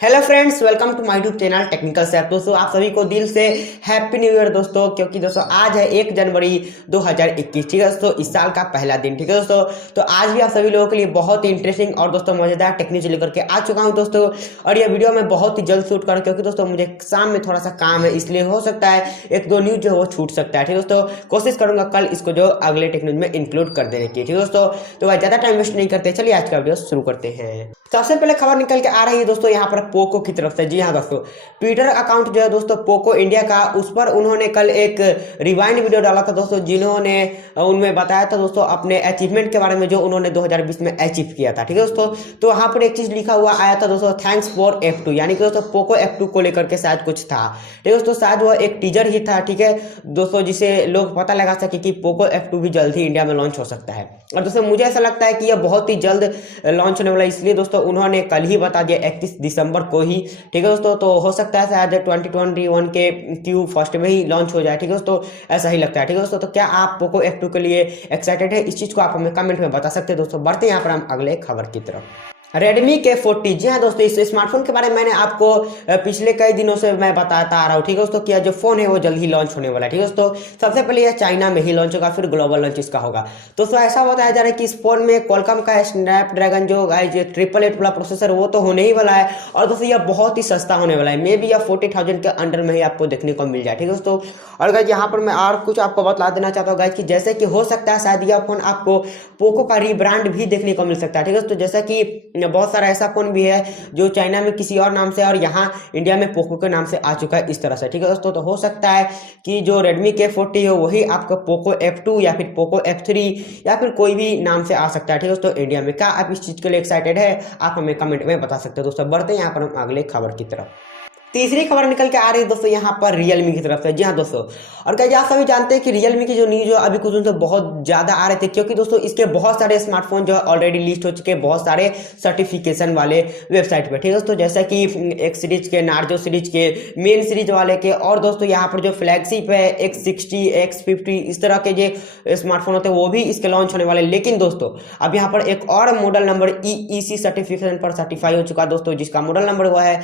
Hello friends, welcome to my YouTube channel technical Saif. दोस्तों आप सभी को दिल से हैप्पी न्यू ईयर दोस्तों, क्योंकि दोस्तों आज है 1 जनवरी 2021। ठीक है दोस्तों, इस साल का पहला दिन। ठीक है दोस्तों, तो आज भी आप सभी लोगों के लिए बहुत ही इंटरेस्टिंग और दोस्तों मजेदार टेक्निक लेकर के आ चुका हूं दोस्तों। और यह वीडियो मैं बहुत ही जल्द शूट करूँ, क्योंकि दोस्तों मुझे शाम में थोड़ा सा काम है, इसलिए हो सकता है एक दो न्यूज जो वो छूट सकता है। ठीक है दोस्तों, कोशिश करूंगा कल इसको जो अगले टेक्निक में इंक्लूड कर देने की। ठीक है दोस्तों, तो भाई ज्यादा टाइम वेस्ट नहीं करते, चलिए आज का वीडियो शुरू करते हैं। सबसे पहले खबर निकल के आ रही है दोस्तों यहाँ पर पोको की तरफ से। जी हाँ दोस्तों, ट्विटर अकाउंट जो है दोस्तों पोको इंडिया का, उस पर उन्होंने कल एक रिवाइंड वीडियो डाला था दोस्तों, जिन्होंने उनमें बताया था दोस्तों अपने अचीवमेंट के बारे में जो उन्होंने 2020 में अचीव किया था। ठीक है दोस्तों, तो वहां पर एक चीज लिखा हुआ आया था दोस्तों, थैंक्स फॉर F2, यानी कि दोस्तों पोको F2 को लेकर के शायद कुछ था। ठीक है दोस्तों, शायद वह एक टीजर ही था। ठीक है दोस्तों, जिसे लोग पता लगा सके कि पोको F2 भी जल्द ही इंडिया में लॉन्च हो सकता है। और दोस्तों मुझे ऐसा लगता है कि यह बहुत ही जल्द लॉन्च होने वाला है, इसलिए दोस्तों उन्होंने कल ही बता दिया 31 दिसंबर को ही। ठीक है दोस्तों, तो हो सकता है शायद 2021 के Q1 में ही लॉन्च हो जाए। ठीक है दोस्तों, ऐसा ही लगता है। ठीक है दोस्तों, तो क्या आप पोको F2 के लिए एक्साइटेड है? इस चीज को आप हमें कमेंट में बता सकते हैं दोस्तों। बढ़ते हैं यहाँ पर हम अगले खबर की तरफ। Redmi K40, जी हाँ दोस्तों, इस स्मार्टफोन के बारे में मैंने आपको पिछले कई दिनों से मैं बताता आ रहा हूँ। ठीक है दोस्तों, कि जो फोन है वो जल्द ही लॉन्च होने वाला है। ठीक है दोस्तों, सबसे पहले यह चाइना में ही लॉन्च होगा, फिर ग्लोबल लॉन्च इसका होगा। दोस्तों ऐसा बताया जा रहा है कि इस फोन में Qualcomm का स्नैपड्रैगन जो 888 वाला प्रोसेसर वो तो होने ही वाला है। और दोस्तों यह बहुत ही सस्ता होने वाला है, मे बी यह 40,000 के अंडर में ही आपको देखने को मिल जाए। ठीक है दोस्तों, और गाइज यहाँ पर मैं और कुछ आपको बता देना चाहता हूँ गाइज, कि जैसे कि हो सकता है शायद यह फोन आपको पोको का रीब्रांड भी देखने को मिल सकता है। ठीक है दोस्तों, जैसा कि बहुत सारा ऐसा फोन भी है जो चाइना में किसी और नाम से और यहाँ इंडिया में पोको के नाम से आ चुका है इस तरह से। ठीक है दोस्तों, तो हो सकता है कि जो Redmi K40 है वही आपका पोको F2 या फिर पोको F3 या फिर कोई भी नाम से आ सकता है। ठीक है दोस्तों, इंडिया में क्या आप इस चीज के लिए एक्साइटेड है? आप हमें कमेंट में बता सकते हैं दोस्तों। बढ़ते हैं यहाँ पर हम अगले खबर की तरफ। तीसरी खबर निकल के आ रही है दोस्तों यहाँ पर Realme की तरफ से। जी हाँ दोस्तों, और क्या आप सभी जानते हैं कि Realme की जो न्यूज अभी कुछ दिन से बहुत ज्यादा आ रहे थे, क्योंकि दोस्तों इसके बहुत सारे स्मार्टफोन जो ऑलरेडी लिस्ट हो चुके हैं बहुत सारे सर्टिफिकेशन वाले वेबसाइट पे। ठीक है दोस्तों, जैसा कि X सीरीज के, नार्जो सीरीज के, मेन सीरीज वाले के, और दोस्तों यहाँ पर जो फ्लैगशिप है X60, X50, इस तरह के जो स्मार्टफोन होते हैं वो भी इसके लॉन्च होने वाले। लेकिन दोस्तों अब यहाँ पर एक और मॉडल नंबर EEC सर्टिफिकेशन पर सर्टिफाई हो चुका है दोस्तों, जिसका मॉडल नंबर हुआ है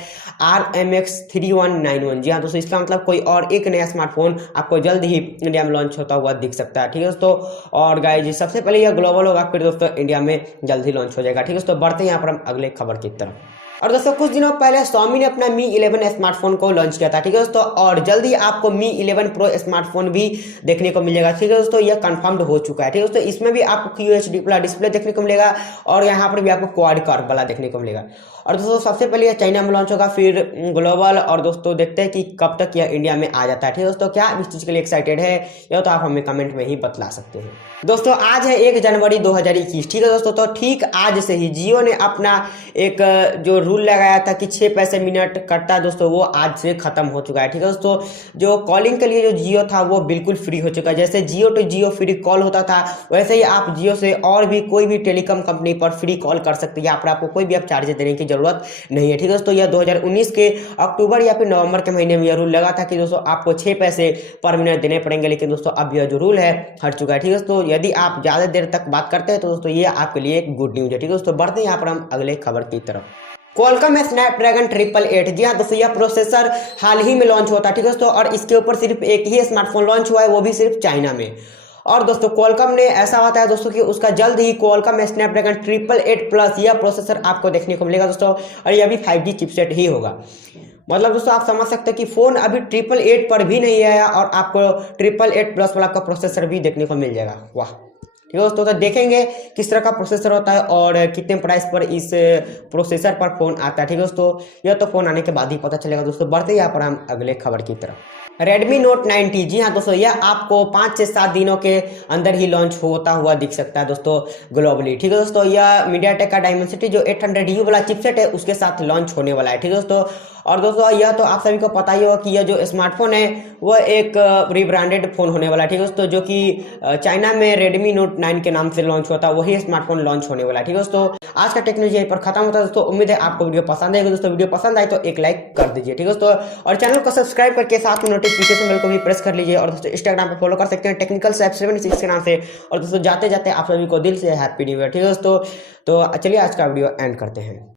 RMX 3191। जी हाँ दोस्तों, इसका मतलब कोई और एक नया स्मार्टफोन आपको जल्द ही इंडिया में लॉन्च होता हुआ दिख सकता है। ठीक है दोस्तों, और गाइज सबसे पहले यह ग्लोबल होगा, फिर दोस्तों इंडिया में जल्द ही लॉन्च हो जाएगा। ठीक है दोस्तों, बढ़ते हैं यहाँ पर हम अगले खबर की तरफ। और दोस्तों कुछ दिनों पहले Xiaomi ने अपना Mi 11 स्मार्टफोन को लॉन्च किया था। ठीक है दोस्तों, और जल्दी आपको Mi 11 Pro स्मार्टफोन भी देखने को मिलेगा। ठीक है दोस्तों, यह कंफर्म्ड हो चुका है। ठीक है दोस्तों, इसमें भी आपको QHD वाला डिस्प्ले देखने को मिलेगा और यहाँ पर भी आपको क्वाड कर्व वाला देखने को मिलेगा। और दोस्तों सबसे पहले यह चाइना में लॉन्च होगा, फिर ग्लोबल, और दोस्तों देखते हैं कि कब तक यह इंडिया में आ जाता है। ठीक है दोस्तों, क्या इस चीज के लिए एक्साइटेड है यह तो आप हमें कमेंट में ही बतला सकते हैं दोस्तों। आज है 1 जनवरी 2021। ठीक है दोस्तों, तो ठीक आज से ही जियो ने अपना एक जो रूल लगाया था कि 6 पैसे मिनट कटता है दोस्तों, वो आज से खत्म हो चुका है। ठीक है दोस्तों, जो कॉलिंग के लिए जो जियो था वो बिल्कुल फ्री हो चुका है। जैसे जियो टू जियो फ्री कॉल होता था, वैसे ही आप जियो से और भी कोई भी टेलीकॉम कंपनी पर फ्री कॉल कर सकते हैं। यहाँ पर आपको कोई भी अब चार्जेस देने की जरूरत नहीं है। ठीक है दोस्तों, यह 2019 के अक्टूबर या फिर नवंबर के महीने में यह रूल लगा था कि दोस्तों आपको 6 पैसे पर मिनट देने पड़ेंगे। लेकिन दोस्तों अब यह जो रूल है हट चुका है। ठीक है दोस्तों, यदि आप ज्यादा देर तक बात करते हैं तो दोस्तों ये आपके लिए एक गुड न्यूज है। ठीक है दोस्तों, बढ़ते हैं यहाँ पर हम अगले खबर की तरफ। Qualcomm स्नैपड्रैगन 888, जी हाँ दोस्तों, यह प्रोसेसर हाल ही में लॉन्च होता है। ठीक है दोस्तों, और इसके ऊपर सिर्फ एक ही स्मार्टफोन लॉन्च हुआ है, वो भी सिर्फ चाइना में। और दोस्तों Qualcomm ने ऐसा बताया दोस्तों कि उसका जल्द ही Qualcomm स्नैपड्रैगन 888 प्लस यह प्रोसेसर आपको देखने को मिलेगा दोस्तों, और यह भी 5G चिपसेट ही होगा। मतलब दोस्तों आप समझ सकते हैं कि फोन अभी 888 पर भी नहीं आया और आपको 888 प्लस वाला आपका प्रोसेसर भी देखने को मिल जाएगा। वाह, ठीक है दोस्तों, तो देखेंगे किस तरह का प्रोसेसर होता है और कितने प्राइस पर इस प्रोसेसर पर फोन आता है। ठीक है दोस्तों, यह तो फोन आने के बाद ही पता चलेगा दोस्तों। बढ़ते हैं यहाँ पर हम अगले खबर की तरफ। Redmi Note 90, जी हाँ दोस्तों, यह आपको 5 से 7 दिनों के अंदर ही लॉन्च होता हुआ दिख सकता है दोस्तों ग्लोबली। ठीक है दोस्तों, यह मीडियाटेक का डायमेंसिटी जो 800U वाला चिपसेट है उसके साथ लॉन्च होने वाला है। ठीक है दोस्तों, और दोस्तों यह तो आप सभी को पता ही होगा कि यह जो स्मार्टफोन है वह एक रीब्रांडेड फोन होने वाला है। ठीक है दोस्तों, जो कि चाइना में Redmi Note 9 के नाम से लॉन्च होता है वही स्मार्टफोन लॉन्च होने वाला है। ठीक है दोस्तों, आज का टेक्नोलॉजी यहीं पर खत्म होता है दोस्तों। उम्मीद है आपको वीडियो पसंद आएगा दोस्तों। वीडियो पसंद आए तो एक लाइक कर दीजिए। ठीक है दोस्तों, और चैनल को सब्सक्राइब करके साथ में नोटिफिकेशन बेल को भी प्रेस कर लीजिए। और दोस्तों इंस्टाग्राम पर फॉलो कर सकते हैं टेक्निकल सैफ 76 के नाम से। और दोस्तों जाते जाते आप सभी को दिल से हैप्पी न्यू ईयर। ठीक है दोस्तों, तो चलिए आज का वीडियो एंड करते हैं।